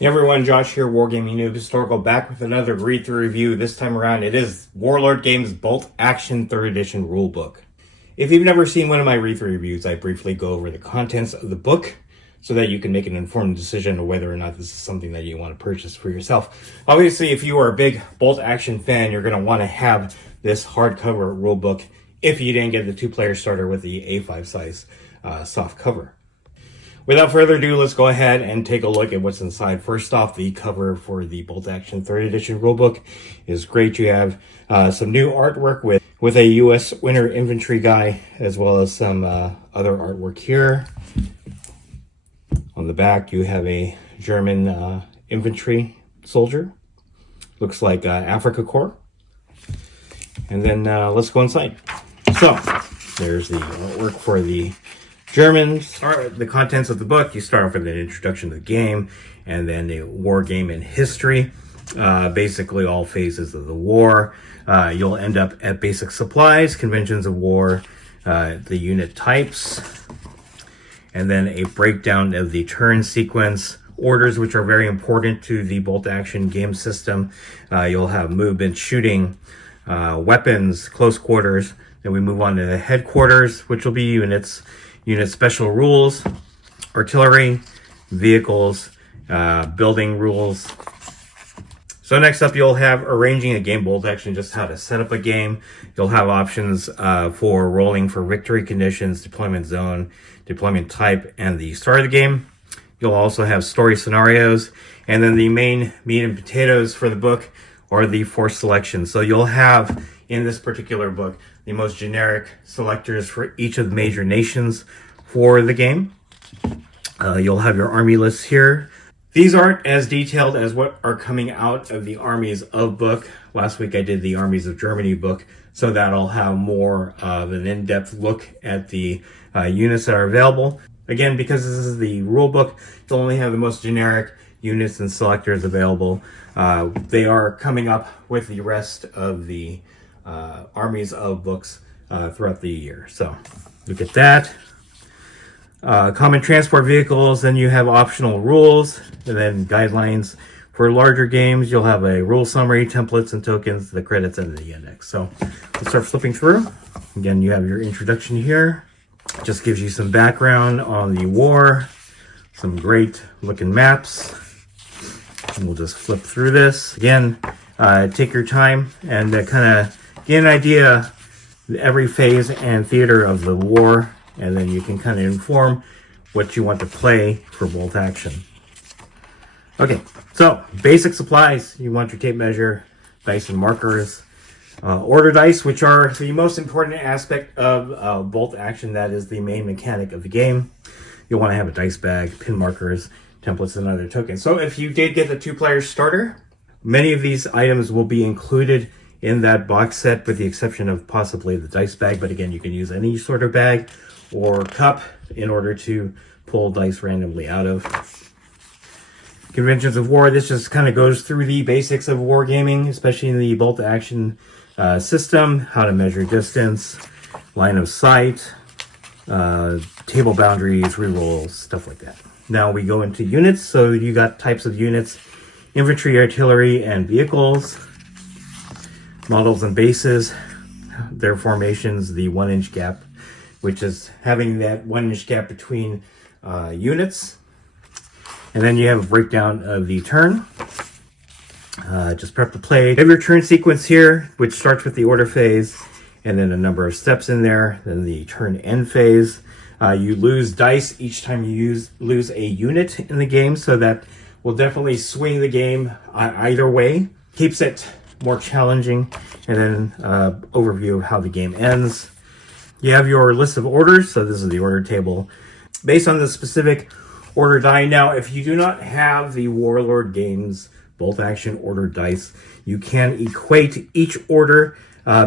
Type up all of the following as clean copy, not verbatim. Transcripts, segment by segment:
Hey everyone, Josh here, Wargaming Noob Historical, back with another read-through review. This time around, it is Warlord Games Bolt Action 3rd Edition Rulebook. If you've never seen one of my read-through reviews, I briefly go over the contents of the book so that you can make an informed decision on whether or not this is something that you want to purchase for yourself. Obviously, if you are a big Bolt Action fan, you're going to want to have this hardcover rulebook if you didn't get the 2-player starter with the A5 size soft cover. Without further ado, let's go ahead and take a look at what's inside. First off, the cover for the Bolt Action 3rd Edition Rulebook is great. You have some new artwork with a U.S. Winter Infantry guy, as well as some other artwork here. On the back, you have a German infantry soldier. Looks like Africa Corps. And then let's go inside. So, there's the artwork for the Germans. The contents of the book, you start off with an introduction to the game, and then a war game and history. Basically all phases of the war. You'll end up at basic supplies, conventions of war, the unit types, and then a breakdown of the turn sequence, orders which are very important to the Bolt Action game system. You'll have movement, shooting, weapons, close quarters. Then we move on to the headquarters, which will be unit special rules, artillery, vehicles, building rules. So next up, you'll have arranging a game, Bolt Action, just how to set up a game. You'll have options for rolling for victory conditions, deployment zone, deployment type, and the start of the game. You'll also have story scenarios, and then the main meat and potatoes for the book are the force selections. So you'll have, in this particular book, the most generic selectors for each of the major nations for the game. You'll have your army lists here. These aren't as detailed as what are coming out of the Armies of book. Last week I did the Armies of Germany book, so that'll have more of an in-depth look at the units that are available. Again, because this is the rule book, you'll only have the most generic units and selectors available. They are coming up with the rest of the Armies of books throughout the year. So look at that. Common transport vehicles, then you have optional rules, and then guidelines. For larger games, you'll have a rule summary, templates and tokens, the credits, and the index. So let's start flipping through. Again, you have your introduction here. Just gives you some background on the war, some great looking maps. And we'll just flip through this. Again, take your time and kind of get an idea of every phase and theater of the war, and then you can kind of inform what you want to play for Bolt Action. Okay, so basic supplies. You want your tape measure, dice and markers, order dice, which are the most important aspect of Bolt Action. That is the main mechanic of the game. You'll want to have a dice bag, pin markers, templates, and other tokens. So if you did get the 2-player starter, many of these items will be included in that box set, with the exception of possibly the dice bag. But again, you can use any sort of bag or cup in order to pull dice randomly out of. Conventions of war, this just kind of goes through the basics of wargaming, especially in the Bolt Action system, how to measure distance, line of sight, table boundaries, rerolls, stuff like that. Now we go into units. So you got types of units: infantry, artillery, and vehicles. Models and bases, their formations, the 1-inch gap, which is having that 1-inch gap between units. And then you have a breakdown of the turn. Just prep to play. You have your turn sequence here, which starts with the order phase, and then a number of steps in there, then the turn end phase. You lose dice each time you lose a unit in the game, so that will definitely swing the game either way. Keeps it more challenging. And then overview of how the game ends. You have your list of orders, so this is the order table based on the specific order die. Now, if you do not have the Warlord Games Bolt Action order dice, you can equate each order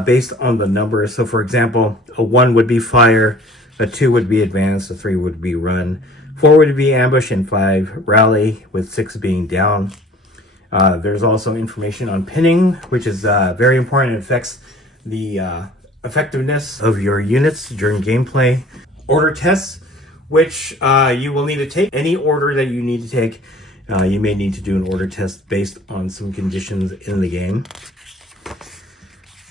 based on the numbers. So for example, a 1 would be fire, a 2 would be advance, a 3 would be run, 4 would be ambush, and 5 rally, with 6 being down. There's also information on pinning, which is very important. It affects the effectiveness of your units during gameplay. Order tests, which you will need to take. Any order that you need to take You may need to do an order test based on some conditions in the game.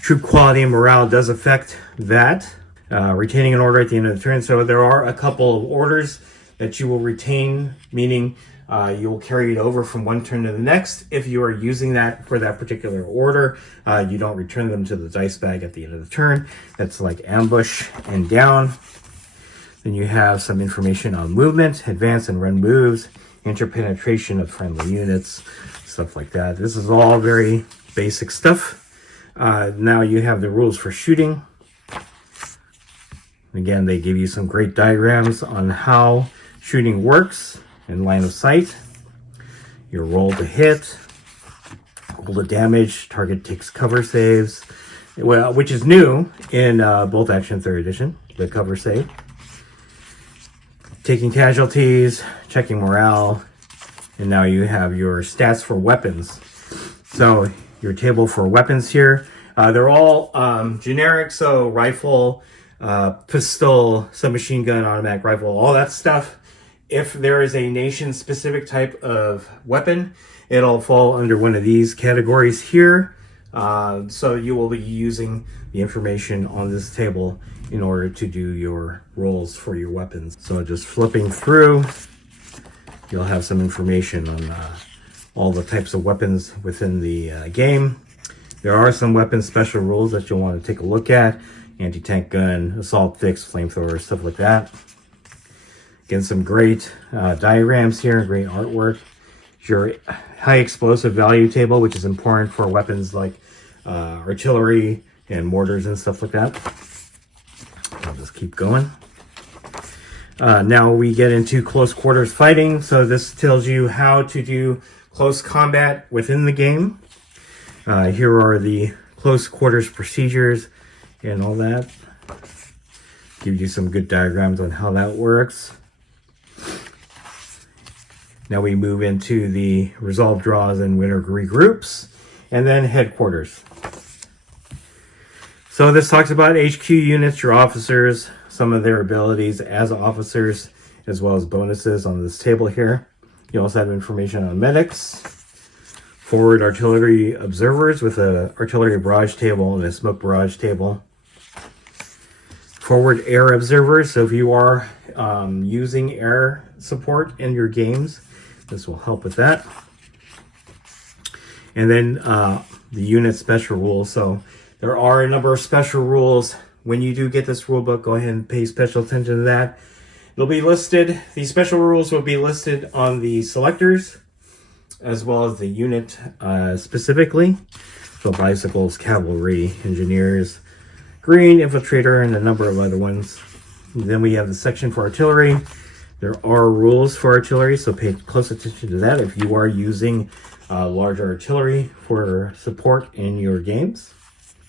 Troop quality and morale does affect that. Retaining an order at the end of the turn. So there are a couple of orders that you will retain, meaning you will carry it over from one turn to the next. If you are using that for that particular order, you don't return them to the dice bag at the end of the turn. That's like ambush and down. Then you have some information on movement, advance and run moves, interpenetration of friendly units, stuff like that. This is all very basic stuff. Now you have the rules for shooting. Again, they give you some great diagrams on how shooting works in line of sight. Your roll to hit, roll to damage, target takes cover saves, well, which is new in Bolt Action 3rd Edition, the cover save. Taking casualties, checking morale, and now you have your stats for weapons. So your table for weapons here, they're all generic, so rifle, pistol, submachine gun, automatic rifle, all that stuff. If there is a nation-specific type of weapon, it'll fall under one of these categories here. So you will be using the information on this table in order to do your rolls for your weapons. So just flipping through, you'll have some information on all the types of weapons within the game. There are some weapon special rules that you'll want to take a look at. Anti-tank gun, assault fix, flamethrower, stuff like that. Again, some great diagrams here, great artwork. Your high explosive value table, which is important for weapons like artillery and mortars and stuff like that. I'll just keep going. Now we get into close quarters fighting. So this tells you how to do close combat within the game. Here are the close quarters procedures and all that. Give you some good diagrams on how that works. Now we move into the resolve draws and winter regroups, and then headquarters. So this talks about HQ units, your officers, some of their abilities as officers, as well as bonuses on this table here. You also have information on medics, forward artillery observers with a artillery barrage table and a smoke barrage table. Forward air observers, so if you are using air support in your games, this will help with that. And then the unit special rules. So there are a number of special rules. When you do get this rule book, go ahead and pay special attention to that. It'll be listed, these special rules will be listed on the selectors, as well as the unit specifically. So bicycles, cavalry, engineers, green, infiltrator, and a number of other ones. And then we have the section for artillery. There are rules for artillery, so pay close attention to that if you are using larger artillery for support in your games.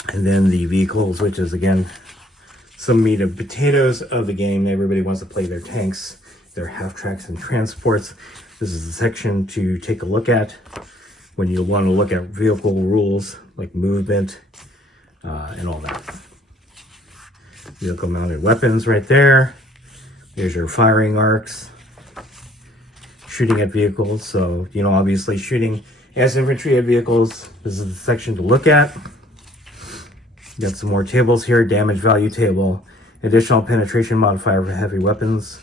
And then the vehicles, which is, again, some meat and potatoes of the game. Everybody wants to play their tanks, their half-tracks, and transports. This is the section to take a look at when you want to look at vehicle rules, like movement and all that. Vehicle-mounted weapons right there. There's your firing arcs. Shooting at vehicles. So, obviously shooting as infantry at vehicles. This is the section to look at. Got some more tables here. Damage value table. Additional penetration modifier for heavy weapons.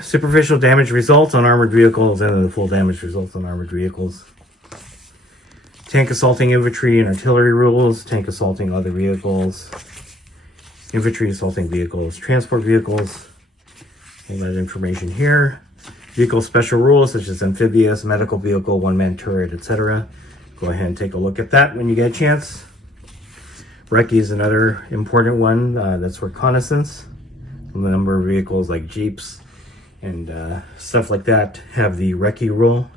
Superficial damage results on armored vehicles, and then the full damage results on armored vehicles. Tank assaulting infantry and artillery rules. Tank assaulting other vehicles. Infantry assaulting vehicles. Transport vehicles. All that information here. Vehicle special rules such as amphibious, medical vehicle, one-man turret, etc. Go ahead and take a look at that when you get a chance. Recce is another important one. That's reconnaissance. A number of vehicles like Jeeps and stuff like that have the Recce rule.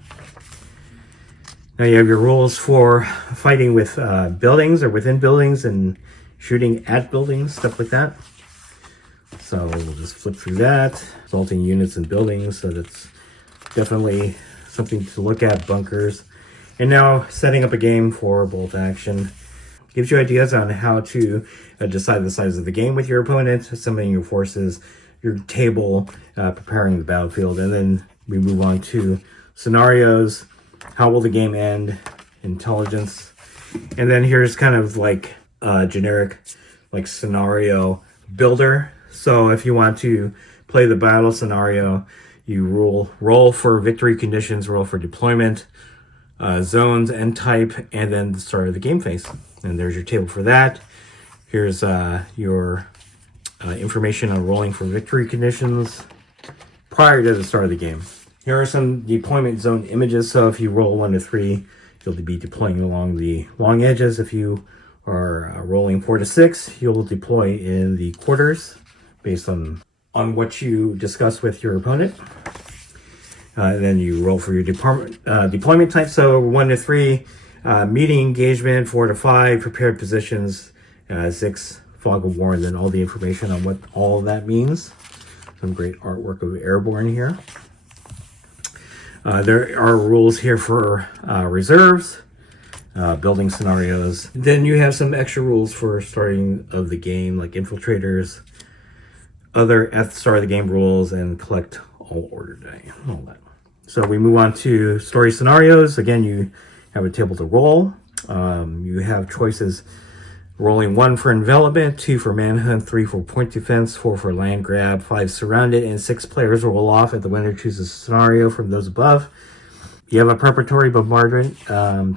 Now you have your rules for fighting with buildings or within buildings and shooting at buildings, stuff like that. So we'll just flip through that. Assaulting units and buildings, so that's definitely something to look at. Bunkers. And now setting up a game for bolt action. Gives you ideas on how to decide the size of the game with your opponent, assembling your forces, your table, preparing the battlefield, and then We move on to scenarios. How will the game end? Intelligence. And then here's kind of like a generic like scenario builder. So if you want to play the battle scenario, you roll for victory conditions, roll for deployment, zones, end type, and then the start of the game phase. And there's your table for that. Here's your information on rolling for victory conditions prior to the start of the game. Here are some deployment zone images. So if you roll 1 to 3, you'll be deploying along the long edges. If you are rolling 4 to 6, you'll deploy in the quarters based on what you discuss with your opponent. Then you roll for your deployment type. So 1 to 3, meeting engagement, 4 to 5, prepared positions, 6, fog of war, and then all the information on what all of that means. Some great artwork of Airborne here. There are rules here for reserves, building scenarios. Then you have some extra rules for starting of the game, like infiltrators, other at the start of the game rules, and collect all order die, all that. So we move on to story scenarios. Again, you have a table to roll. You have choices: rolling 1 for envelopment, 2 for manhunt, 3 for point defense, 4 for land grab, 5 surrounded, and 6 players roll off if the winner chooses a scenario from those above. You have a preparatory bombardment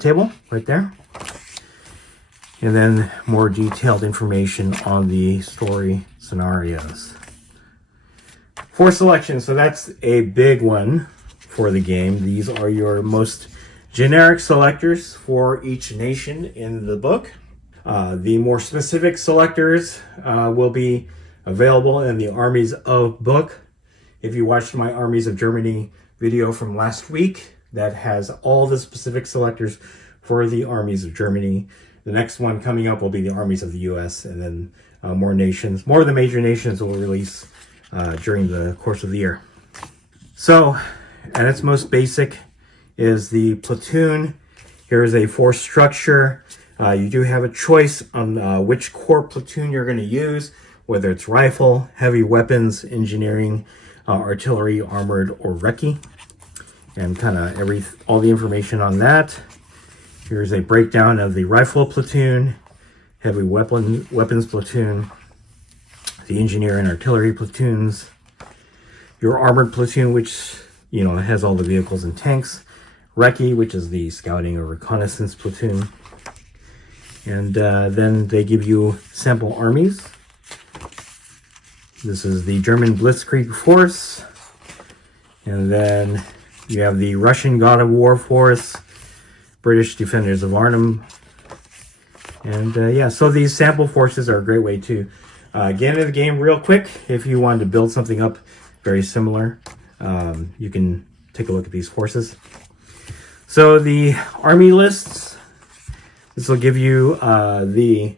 table right there. And then more detailed information on the story scenarios. For selection, so that's a big one for the game. These are your most generic selectors for each nation in the book. The more specific selectors will be available in the Armies of book. If you watched my Armies of Germany video from last week, that has all the specific selectors for the Armies of Germany. The next one coming up will be the Armies of the US, and then more of the major nations will release during the course of the year. So, at its most basic is the platoon. Here is a force structure. You do have a choice on which core platoon you're going to use, whether it's rifle, heavy weapons, engineering, artillery, armored, or recce, and kind of all the information on that. Here's a breakdown of the rifle platoon, heavy weapons platoon, the engineer and artillery platoons, your armored platoon, which has all the vehicles and tanks, recce, which is the scouting or reconnaissance platoon. And then they give you sample armies. This is the German Blitzkrieg force. And then you have the Russian God of War force, British Defenders of Arnhem. And so these sample forces are a great way to get into the game real quick. If you wanted to build something up very similar, you can take a look at these forces. So the army lists. This will give you the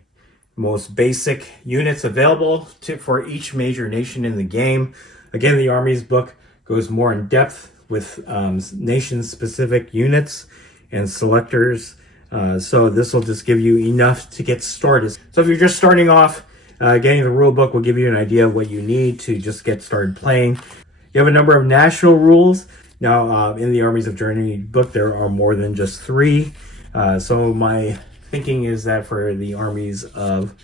most basic units available for each major nation in the game. Again, the Armies book goes more in depth with nation-specific units and selectors. So this will just give you enough to get started. So if you're just starting off, getting the rule book will give you an idea of what you need to just get started playing. You have a number of national rules. Now, in the Armies of Germany book, there are more than just 3. So my thinking is that for the armies of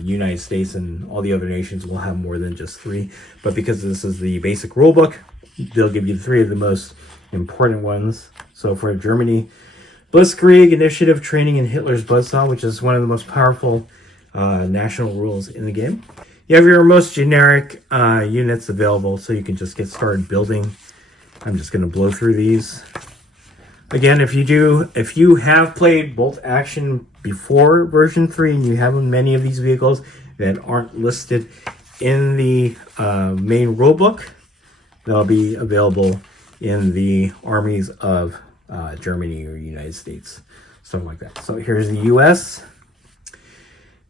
United States and all the other nations, will have more than just 3. But because this is the basic rule book, they'll give you 3 of the most important ones. So for Germany, Blitzkrieg, Initiative, Training, and Hitler's Buzzsaw, which is one of the most powerful national rules in the game. You have your most generic units available, so you can just get started building. I'm just going to blow through these. Again, if you have played Bolt Action before version 3 and you have many of these vehicles that aren't listed in the main rulebook, they'll be available in the Armies of Germany or United States, stuff like that. So here's the US.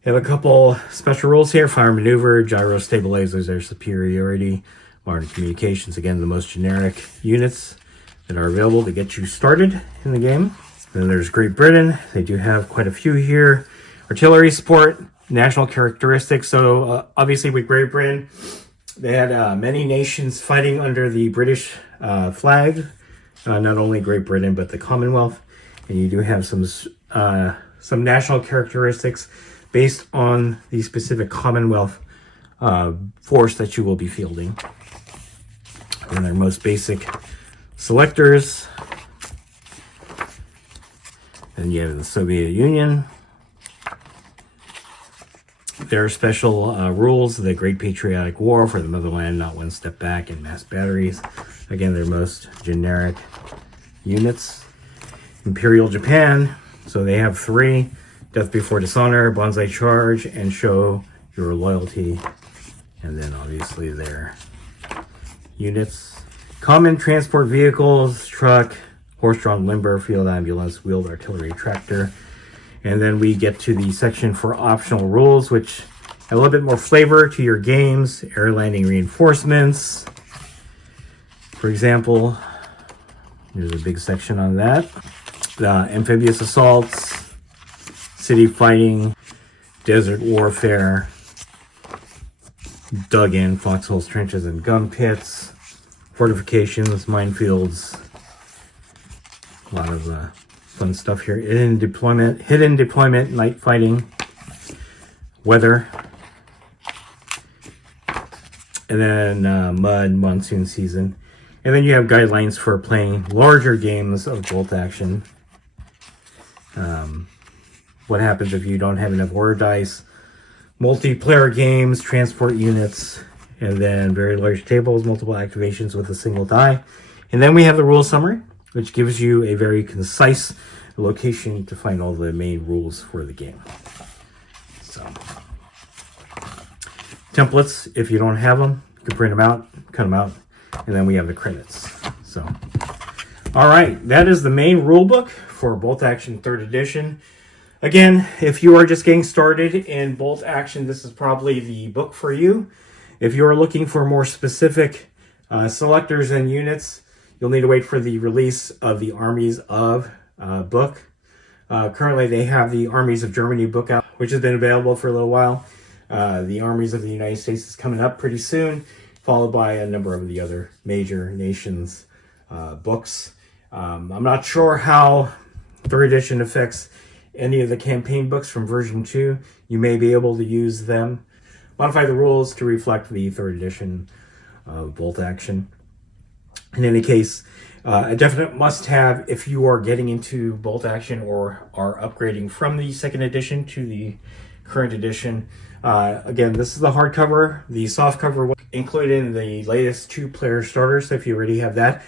You have a couple special rules here: fire maneuver, gyro stabilizers, air superiority, modern communications. Again, the most generic units that are available to get you started in the game. Then there's Great Britain. They do have quite a few here. Artillery support, national characteristics. So obviously with Great Britain, They had many nations fighting under the British flag, not only Great Britain, but the Commonwealth. And you do have some national characteristics based on the specific Commonwealth force that you will be fielding. And their most basic selectors. And you have the Soviet Union. There are special rules, the Great Patriotic War for the Motherland, Not One Step Back, and mass batteries. Again, they're most generic units. Imperial Japan, so they have 3: Death Before Dishonor, Banzai Charge, and Show Your Loyalty. And then obviously their units. Common transport vehicles, truck, horse-drawn limber, field ambulance, wheeled artillery tractor. And then we get to the section for optional rules, which add a little bit more flavor to your games. Air landing reinforcements. For example, there's a big section on that. Amphibious assaults, city fighting, desert warfare, dug in, foxholes, trenches, and gun pits, fortifications, minefields. A lot of fun stuff here. Hidden deployment, night fighting, weather, and then mud, monsoon season. And then you have guidelines for playing larger games of bolt action. What happens if you don't have enough order dice, multiplayer games, transport units, and then very large tables, multiple activations with a single die. And then we have the rule summary, which gives you a very concise location to find all the main rules for the game. So, templates, if you don't have them, you can print them out, cut them out, and then we have the credits. So, all right, that is the main rule book for Bolt Action 3rd edition. Again, if you are just getting started in Bolt Action, this is probably the book for you. If you are looking for more specific selectors and units, you'll need to wait for the release of the Armies of book. Currently, they have the Armies of Germany book out, which has been available for a little while. The Armies of the United States is coming up pretty soon, followed by a number of the other major nations' books. I'm not sure how 3rd edition affects any of the campaign books from version 2. You may be able to use them. Modify the rules to reflect the 3rd edition of Bolt Action. In any case, a definite must-have if you are getting into Bolt Action or are upgrading from the 2nd edition to the current edition. Again, this is the hardcover. The softcover was included in the latest 2-player starter, so if you already have that,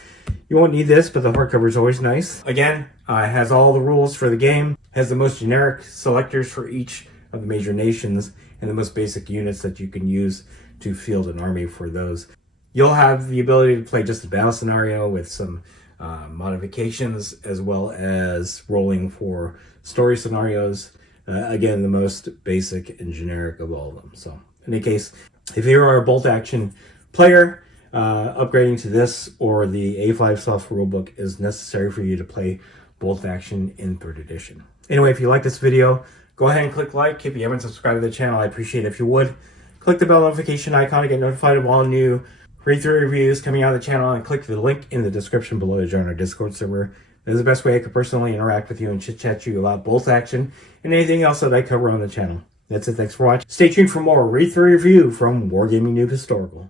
you won't need this, but the hardcover is always nice. Again, it has all the rules for the game, has the most generic selectors for each of the major nations, and the most basic units that you can use to field an army for those. You'll have the ability to play just a battle scenario with some modifications, as well as rolling for story scenarios. Again, the most basic and generic of all of them. So, in any case, if you are a Bolt Action player, upgrading to this or the A5 soft rulebook is necessary for you to play Bolt Action in 3rd edition. Anyway, if you like this video, go ahead and click like. If you haven't subscribed to the channel, I appreciate it if you would. Click the bell notification icon to get notified of all new read-through reviews coming out of the channel, and click the link in the description below to join our Discord server. That is the best way I could personally interact with you and chit-chat you about Bolt Action and anything else that I cover on the channel. That's it. Thanks for watching. Stay tuned for more read-through review from Wargaming Noob Historical.